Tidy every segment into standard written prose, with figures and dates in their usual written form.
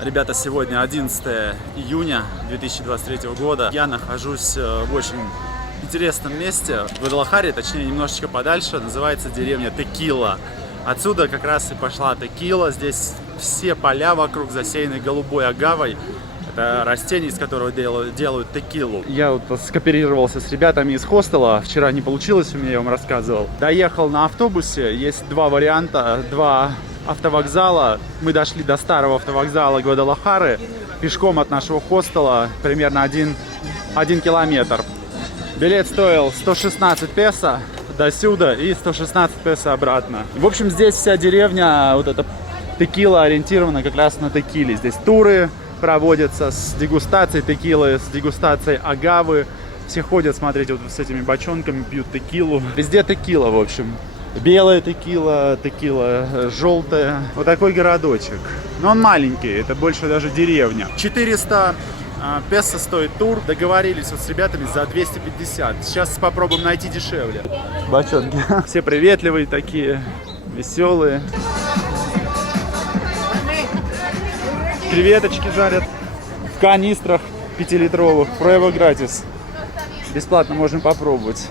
Ребята, сегодня 11 июня 2023 года. Я нахожусь в очень интересном месте в Гвадалахаре, точнее немножечко подальше, называется деревня Текила. Отсюда как раз и пошла текила. Здесь все поля вокруг засеяны голубой агавой. Это растение, из которого делают текилу. Я вот скооперировался с ребятами из хостела. Вчера не получилось у меня, я вам рассказывал. Доехал на автобусе. Есть два варианта, два автовокзала. Мы дошли до старого автовокзала Гвадалахары. Пешком от нашего хостела примерно 1 километр. Билет стоил 116 песо до сюда и 116 песо обратно. В общем, здесь вся деревня, вот эта текила, ориентирована как раз на текиле. Здесь туры проводятся с дегустацией текилы, с дегустацией агавы. Все ходят, смотрите, вот с этими бочонками, пьют текилу. Везде текила, в общем. Белая текила, текила желтая. Вот такой городочек. Но он маленький, это больше даже деревня. 400 песо стоит тур. Договорились вот с ребятами за 250. Сейчас попробуем найти дешевле. Бочонки. Все приветливые такие, веселые. Креветочки жарят в канистрах 5-литровых. Проево гратис. Бесплатно можно попробовать.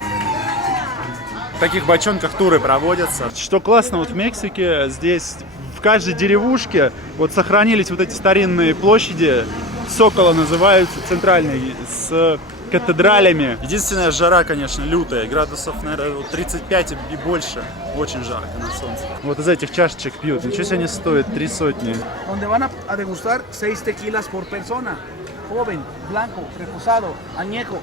В таких бочонках туры проводятся. Что классно вот в Мексике, здесь в каждой деревушке вот сохранились вот эти старинные площади. Сокола называются, центральные, с катедралями. Единственная жара, конечно, лютая. Градусов, наверное, 35 и больше. Очень жарко на солнце. Вот из этих чашечек пьют. Ничего себе они стоят, 3 сотни. Donde van a degustar 6 tequilas por persona. Joven, blanco, reposado, añejo.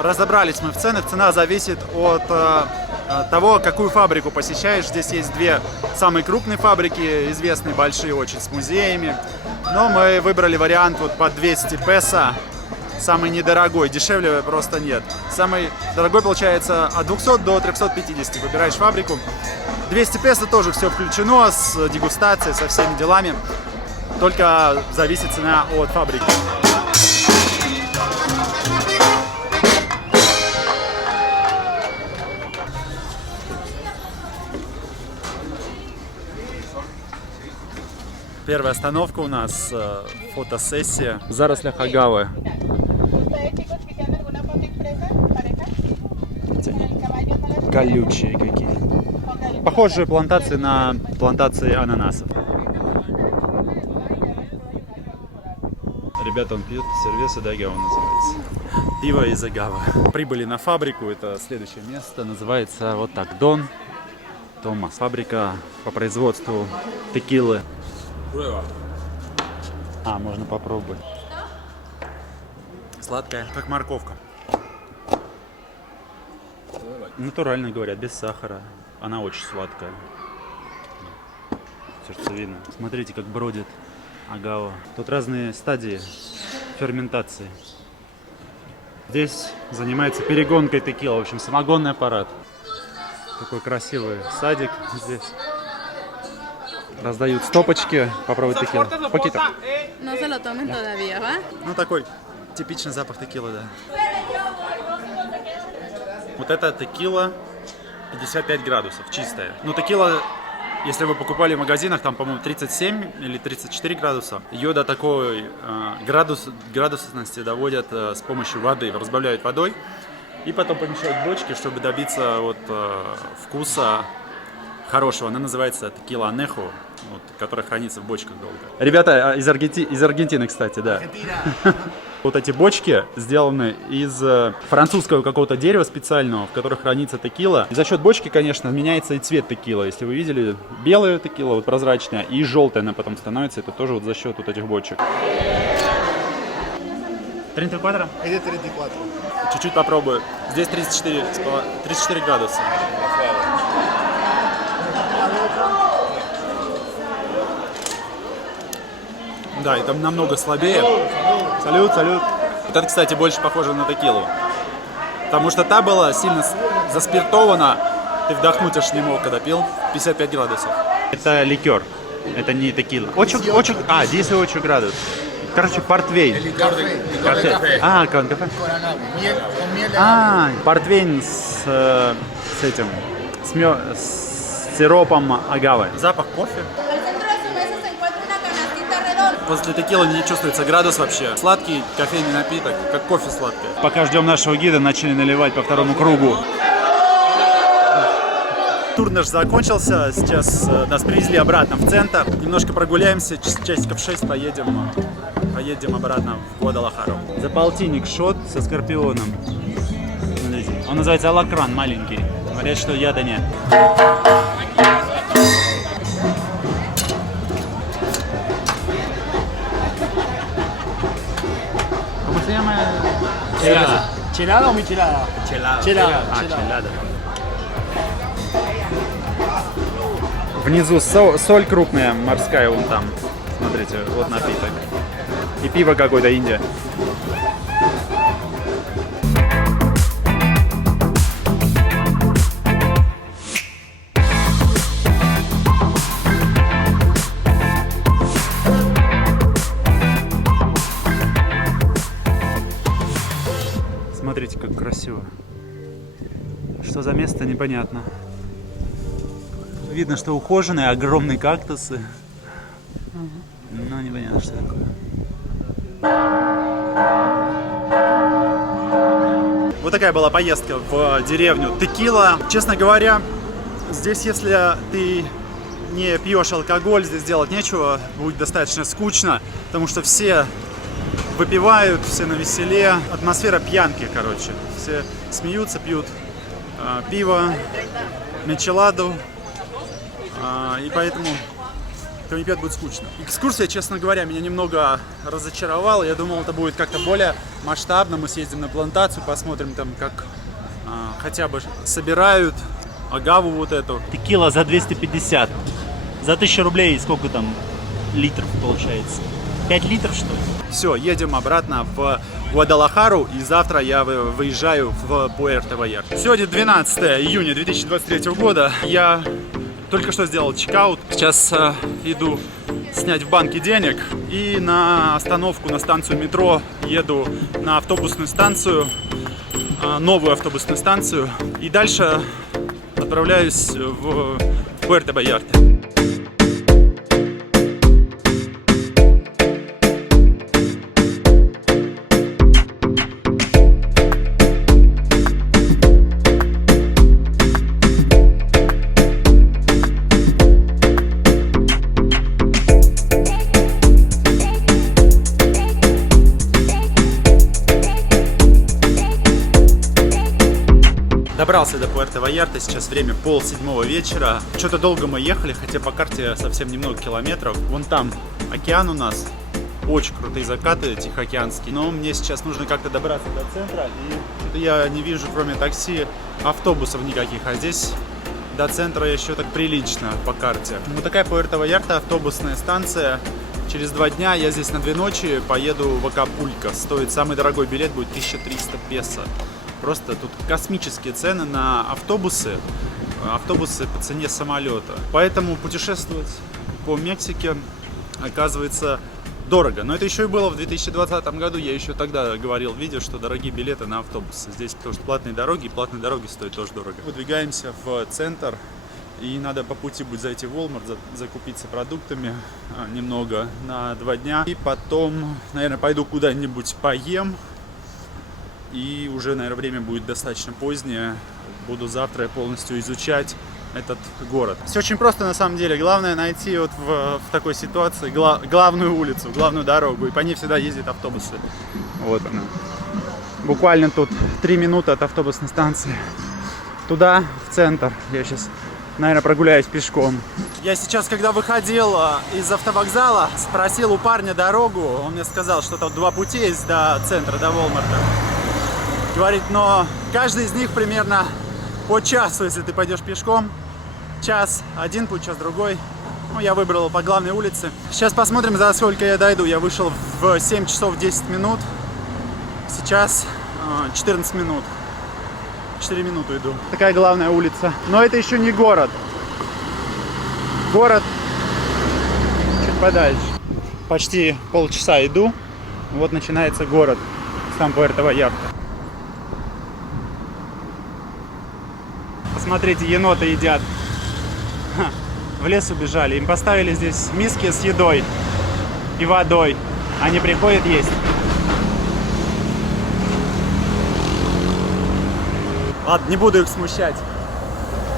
Разобрались мы в ценах. Цена зависит от того, какую фабрику посещаешь. Здесь есть две самые крупные фабрики, известные, большие очень, с музеями. Но мы выбрали вариант вот по 200 песо. Самый недорогой, дешевле просто нет. Самый дорогой получается от 200 до 350. Выбираешь фабрику. 200 песо тоже все включено с дегустацией, со всеми делами. Только зависит цена от фабрики. Первая остановка у нас фотосессия в зарослях агавы. Колючие какие. Похожие плантации на плантации ананасов. Ребята, он пьет сервеса де агава называется. Пиво из агавы. Прибыли на фабрику, это следующее место, называется вот так, Дон Томас. Фабрика по производству текилы. Можно попробовать. Сладкая, как морковка. Натурально говорят, без сахара. Она очень сладкая. Сердцевина. Смотрите, как бродит агава. Тут разные стадии ферментации. Здесь занимается перегонкой текила. В общем, самогонный аппарат. Такой красивый садик здесь. Раздают стопочки, попробуйте текилу. Пакетов. Ну, такой типичный запах текилы, да. Вот это текила 55 градусов, чистая. Ну, текила, если вы покупали в магазинах, там, по-моему, 37 или 34 градуса. Ее до такой градусности доводят с помощью воды. Разбавляют водой и потом помещают в бочки, чтобы добиться вот вкуса хорошего. Она называется текила анехо, вот, которая хранится в бочках долго. Ребята из Аргентины, кстати, да. Вот эти бочки сделаны из французского какого-то дерева специального, в котором хранится текила. И за счет бочки, конечно, меняется и цвет текила. Если вы видели, белая текила, вот прозрачная, и желтая она потом становится. Это тоже вот за счет вот этих бочек. 34? Es de 34. Чуть-чуть попробую. Здесь 34 градуса. Да, и там намного слабее. Салют, салют. Вот это, кстати, больше похоже на текилу. Потому что та была сильно заспиртована. Ты вдохнуть аж не мог, когда пил. 55 градусов. Это ликер. Это не текила. 18 градусов. Короче, портвейн. Кафе. Портвейн с сиропом агавы. Запах кофе. После текилы не чувствуется градус вообще. Сладкий кофейный напиток, как кофе сладкое. Пока ждем нашего гида, начали наливать по второму кругу. Тур наш закончился, сейчас нас привезли обратно в центр. Немножко прогуляемся, часиков 6 поедем обратно в Гвадалахару. За полтинник шот со скорпионом. Смотрите, он называется алакран, маленький. Говорят, что яда нет. ¿Cómo se llama? Chelada. ¿Chelada o michelada? Chelada. Chelada. Chelada. Внизу соль крупная, морская вон там. Смотрите, вот напиток. И пиво какое-то, Индия. Смотрите, как красиво. Что за место, непонятно. Видно, что ухоженные, огромные кактусы. Но непонятно, что такое. Вот такая была поездка в деревню Текила. Честно говоря, здесь, если ты не пьешь алкоголь, здесь делать нечего, будет достаточно скучно, потому что все выпивают, все навеселе. Атмосфера пьянки, короче. Все смеются, пьют пиво, мичеладу. И поэтому комитет будет скучно. Экскурсия, честно говоря, меня немного разочаровала. Я думал, это будет как-то более масштабно. Мы съездим на плантацию, посмотрим там, как хотя бы собирают агаву вот эту. Текила за 250. За 1000 рублей сколько там литров получается? 5 литров, что ли? Все, едем обратно в Гвадалахару, и завтра я выезжаю в Пуэрто-Вальярта. Сегодня 12 июня 2023 года. Я только что сделал чекаут. Сейчас иду снять в банке денег. И на остановку, на станцию метро еду на автобусную станцию. Новую автобусную станцию. И дальше отправляюсь в Пуэрто-Вальярта. Добрался до Пуэрто-Вальярта, сейчас время 6:30 вечера. Что-то долго мы ехали, хотя по карте совсем немного километров. Вон там океан у нас, очень крутые закаты тихоокеанские. Но мне сейчас нужно как-то добраться до центра, и что-то я не вижу, кроме такси, автобусов никаких. А здесь до центра еще так прилично по карте. Вот такая Пуэрто-Вальярта, автобусная станция. Через 2 дня я здесь на 2 ночи поеду в Акапулько. Стоит самый дорогой билет, будет 1300 песо. Просто тут космические цены на автобусы. Автобусы по цене самолета. Поэтому путешествовать по Мексике оказывается дорого. Но это еще и было в 2020 году. Я еще тогда говорил в видео, что дорогие билеты на автобусы. Здесь потому что платные дороги стоят тоже дорого. Выдвигаемся в центр. И надо по пути будет зайти в Walmart, закупиться продуктами немного на 2 дня. И потом, наверное, пойду куда-нибудь поем. И уже, наверное, время будет достаточно позднее. Буду завтра полностью изучать этот город. Все очень просто на самом деле. Главное найти вот в такой ситуации главную улицу, главную дорогу. И по ней всегда ездят автобусы. Вот она. Буквально тут 3 минуты от автобусной станции. Туда, в центр. Я сейчас, наверное, прогуляюсь пешком. Я сейчас, когда выходил из автовокзала, спросил у парня дорогу. Он мне сказал, что там 2 пути есть до центра, до Волмарта. Говорит, но каждый из них примерно по часу, если ты пойдешь пешком. Час один путь, час другой. Ну, я выбрал по главной улице. Сейчас посмотрим, за сколько я дойду. Я вышел в 7 часов 10 минут. Сейчас 14 минут. 4 минуты иду. Такая главная улица. Но это еще не город. Город чуть подальше. Почти полчаса иду. Вот начинается город. Сам Пуэрто-Вальярта. Посмотрите, еноты едят. В лес убежали. Им поставили здесь миски с едой. и водой. Они приходят есть. Ладно, не буду их смущать.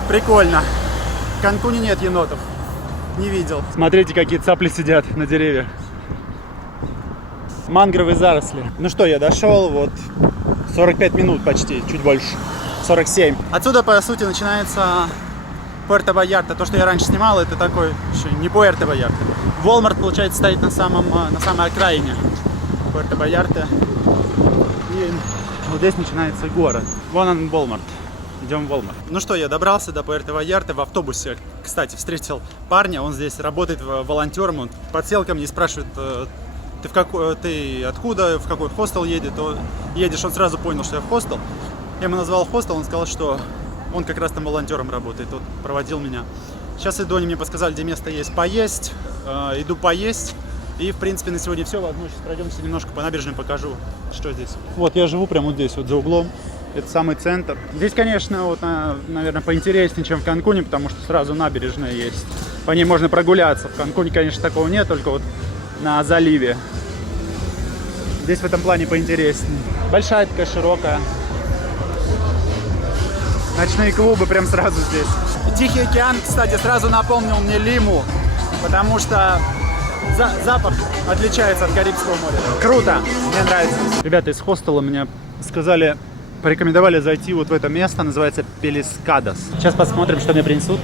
Прикольно. В Канкуне нет енотов. Не видел. Смотрите, какие цапли сидят на деревьях. Мангровые заросли. Ну что, я дошел, вот 45 минут почти, чуть больше. 47. Отсюда, по сути, начинается Пуэрто-Вальярта. То, что я раньше снимал, это такой еще не Пуэрто-Вальярта. Walmart, получается, стоит на самой окраине Пуэрто-Вальярта. И вот здесь начинается город. Вон он, Walmart. Идем в Walmart. Ну что, я добрался до Пуэрто-Вальярта в автобусе. Кстати, встретил парня, он здесь работает волонтером. Он подсел ко мне и спрашивает: ты откуда, в какой хостел едешь? Он сразу понял, что я в хостел. Я ему назвал хостел, он сказал, что он как раз там волонтером работает, вот проводил меня. Сейчас иду, они мне подсказали, где место есть поесть. Иду поесть. И, в принципе, на сегодня все. Возможно, сейчас пройдемся немножко по набережной, покажу, что здесь. Вот, я живу прямо вот здесь, вот за углом. Это самый центр. Здесь, конечно, вот, наверное, поинтереснее, чем в Канкуне, потому что сразу набережная есть. По ней можно прогуляться. В Канкуне, конечно, такого нет, только вот на заливе. Здесь в этом плане поинтереснее. Большая такая, широкая. Ночные клубы прям сразу здесь. Тихий океан, кстати, сразу напомнил мне Лиму, потому что запах отличается от Карибского моря. Круто, мне нравится. Ребята из хостела мне сказали, порекомендовали зайти вот в это место, называется Пелискадос. Сейчас посмотрим, что мне принесут.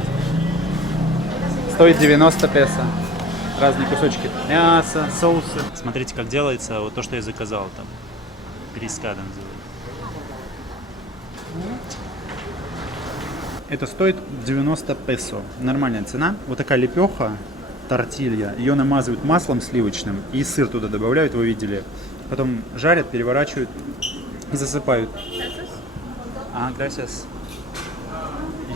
Стоит 90 песо. Разные кусочки мяса, соусы. Смотрите, как делается вот то, что я заказал там. Пелискадо называется. Это стоит 90 песо. Нормальная цена. Вот такая лепеха, тортилья. Ее намазывают маслом сливочным и сыр туда добавляют, вы видели. Потом жарят, переворачивают и засыпают. Gracias.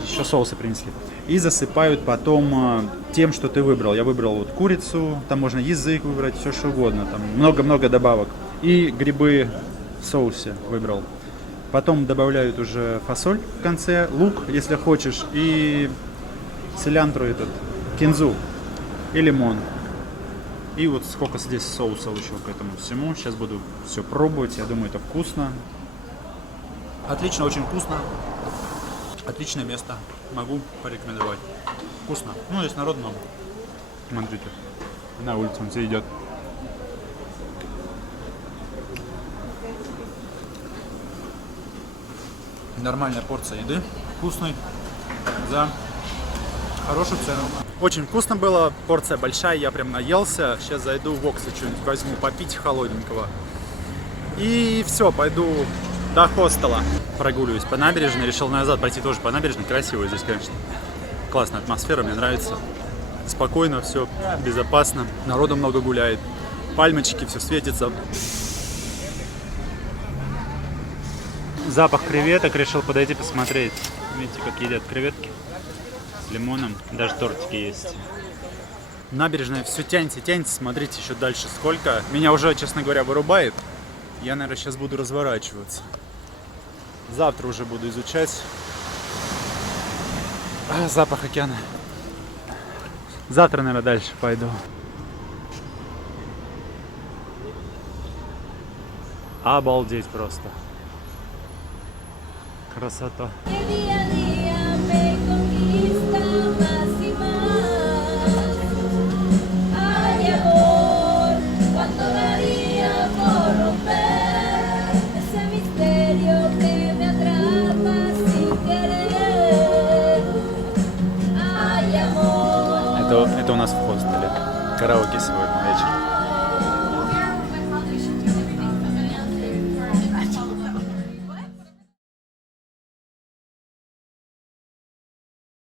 Еще соусы принесли. И засыпают потом тем, что ты выбрал. Я выбрал вот курицу, там можно язык выбрать, все что угодно. Там много-много добавок. И грибы в соусе выбрал. Потом добавляют уже фасоль в конце, лук, если хочешь, и цилянтру этот, кинзу, и лимон. И вот сколько здесь соусов еще к этому всему. Сейчас буду все пробовать, я думаю, это вкусно. Отлично, очень вкусно. Отличное место, могу порекомендовать. Вкусно. Ну, здесь народ много. Смотрите, на улице он все идет. Нормальная порция еды, вкусной, за хорошую цену. Очень вкусно было, порция большая, я прям наелся. Сейчас зайду в Окса, что-нибудь возьму попить холодненького. И все, пойду до хостела. Прогуливаюсь по набережной, решил назад пойти тоже по набережной. Красиво здесь, конечно. Классная атмосфера, мне нравится. Спокойно, все безопасно, народу много гуляет. Пальмочки, все светится. Запах креветок, решил подойти посмотреть. Видите, как едят креветки с лимоном. Даже тортики есть. Набережная все тянется, тянется. Смотрите, еще дальше сколько. Меня уже, честно говоря, вырубает. Я, наверное, сейчас буду разворачиваться. Завтра уже буду изучать запах океана. Завтра, наверное, дальше пойду. Обалдеть просто. Красота. Это у нас в хостеле. Караоке сегодня.